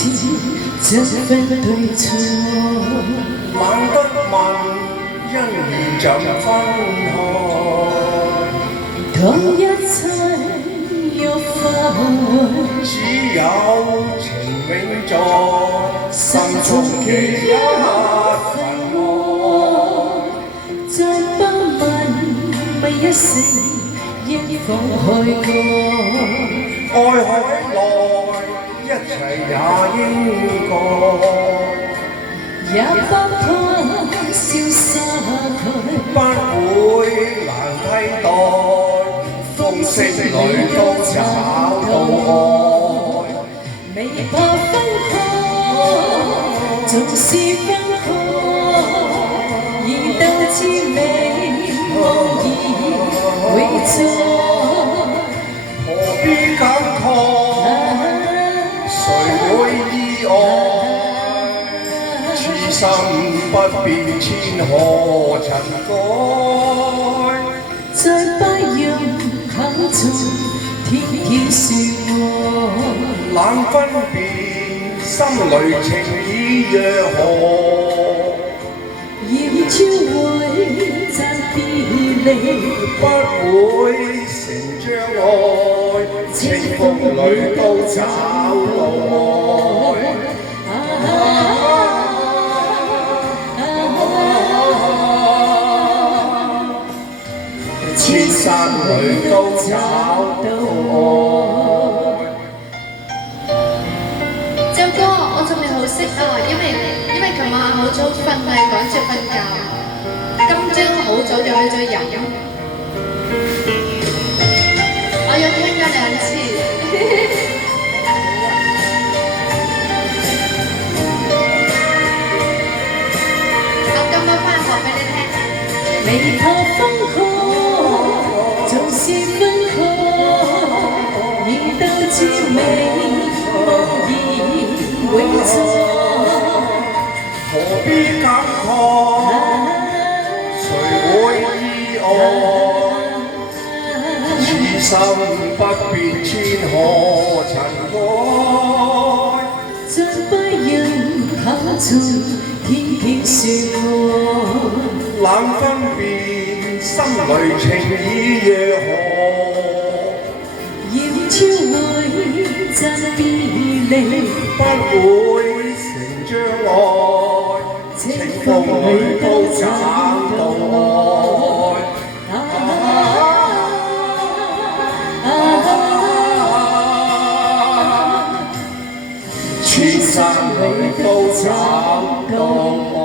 前這份對錯，冷得問因緣怎分開？當一切欲化，只有情永在，心中其一份愛。再不問未一成，應放開我。愛海內一齊也應該，也不怕消失去，不會難替代。風聲裏都找到愛，未怕分開，縱是分開，已都知美夢已永在。何必感慨？誰會意外？此心不變，千何塵改。再不用口中天天説愛，冷分辨，心裏情意若何？要朝會暫別離，不會成障礙，清風裏都找到愛。千山裏都找到愛。周哥，我仲未好識啊，因為琴晚好早瞓係趕住瞓覺，今朝好早就去咗飲，我有聽咗2次。我今晚翻學俾你聽。未怕分開，縱是分開，已都知美夢已永在。何必感慨？誰會意外？此心不變，千何塵改。再不用口中天天説愛。冷分辨，心裏情意若何？要朝會暫別離，不會成障礙，清風裏都找到愛。千山裏都找到愛。